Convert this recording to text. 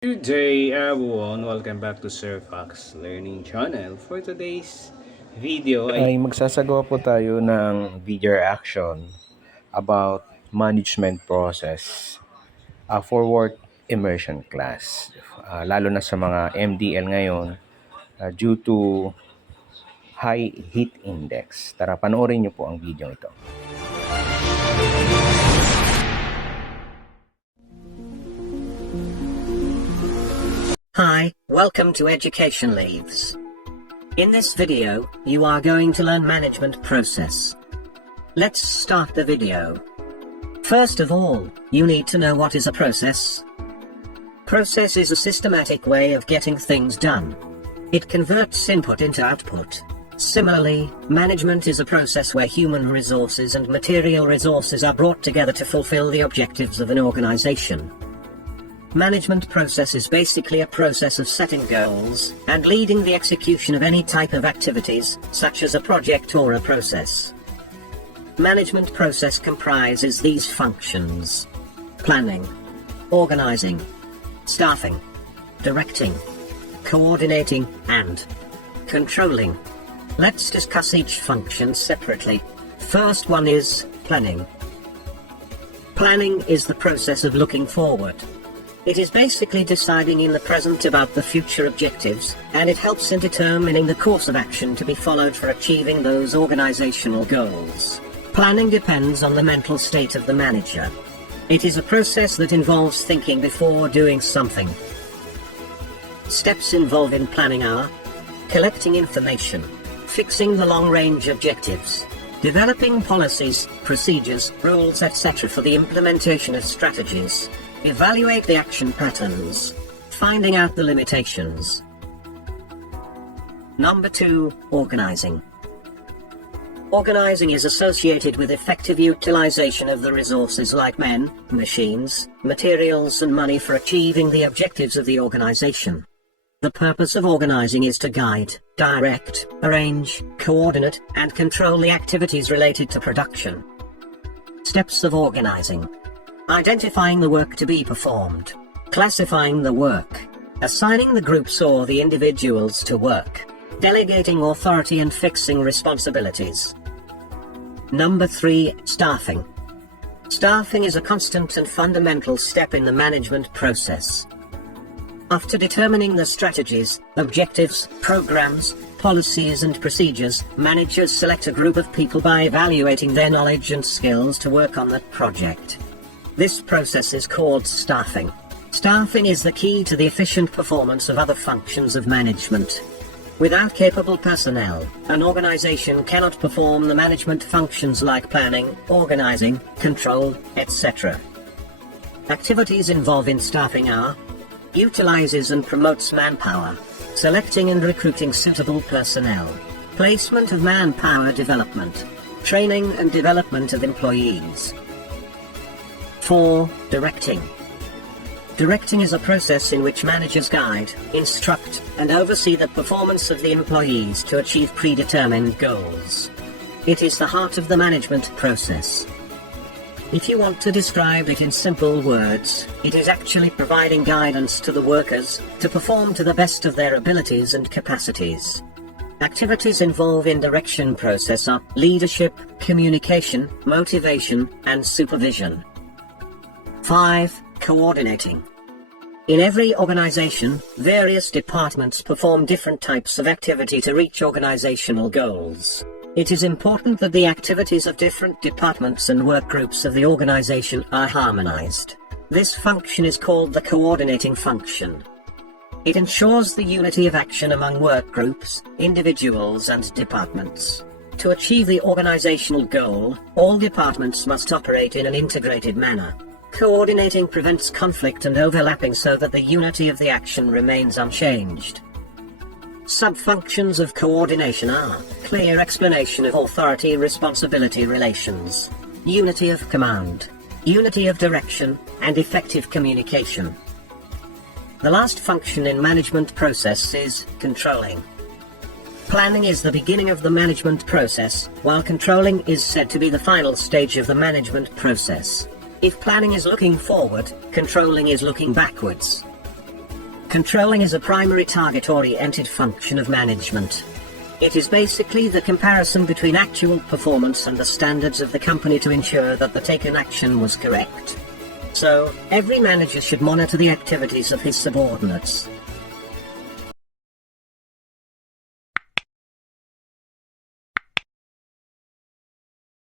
Good day everyone, welcome back to Sir Fox Learning Channel. For today's video ay magsasagawa po tayo ng video reaction about management process for work immersion class. Lalo na sa mga MDL ngayon due to high heat index. Tara, panoorin niyo po ang video ito. Hi, welcome to Education Leaves. In this video, you are going to learn management process. Let's start the video. First of all, you need to know what is a process. Process is a systematic way of getting things done. It converts input into output. Similarly, management is a process where human resources and material resources are brought together to fulfill the objectives of an organization. Management process is basically a process of setting goals and leading the execution of any type of activities, such as a project or a process. Management process comprises these functions: planning, organizing, staffing, directing, coordinating, and controlling. Let's discuss each function separately. First one is planning. Planning is the process of looking forward. It is basically deciding in the present about the future objectives, and it helps in determining the course of action to be followed for achieving those organizational goals. Planning depends on the mental state of the manager. It is a process that involves thinking before doing something. Steps involved in planning are collecting information, fixing the long-range objectives, developing policies, procedures, rules, etc. for the implementation of strategies. Evaluate the action patterns. Finding out the limitations. Number 2, organizing. Organizing is associated with effective utilization of the resources like men, machines, materials and money for achieving the objectives of the organization. The purpose of organizing is to guide, direct, arrange, coordinate, and control the activities related to production. Steps of organizing: identifying the work to be performed, classifying the work, assigning the groups or the individuals to work, delegating authority and fixing responsibilities. Number 3, staffing. Staffing is a constant and fundamental step in the management process. After determining the strategies, objectives, programs, policies and procedures, managers select a group of people by evaluating their knowledge and skills to work on that project. This process is called staffing. Staffing is the key to the efficient performance of other functions of management. Without capable personnel, an organization cannot perform the management functions like planning, organizing, control, etc. Activities involved in staffing are: utilizes and promotes manpower, selecting and recruiting suitable personnel, placement of manpower development, training and development of employees. 4. Directing. Directing is a process in which managers guide, instruct, and oversee the performance of the employees to achieve predetermined goals. It is the heart of the management process. If you want to describe it in simple words, it is actually providing guidance to the workers to perform to the best of their abilities and capacities. Activities involved in direction process are leadership, communication, motivation, and supervision. 5. Coordinating. In every organization, various departments perform different types of activity to reach organizational goals. It is important that the activities of different departments and work groups of the organization are harmonized. This function is called the coordinating function. It ensures the unity of action among work groups, individuals, and departments. To achieve the organizational goal, all departments must operate in an integrated manner. Coordinating prevents conflict and overlapping so that the unity of the action remains unchanged. Sub-functions of coordination are clear explanation of authority-responsibility relations, unity of command, unity of direction, and effective communication. The last function in management process is controlling. Planning is the beginning of the management process, while controlling is said to be the final stage of the management process. If planning is looking forward, controlling is looking backwards. Controlling is a primary target-oriented function of management. It is basically the comparison between actual performance and the standards of the company to ensure that the taken action was correct. So, every manager should monitor the activities of his subordinates.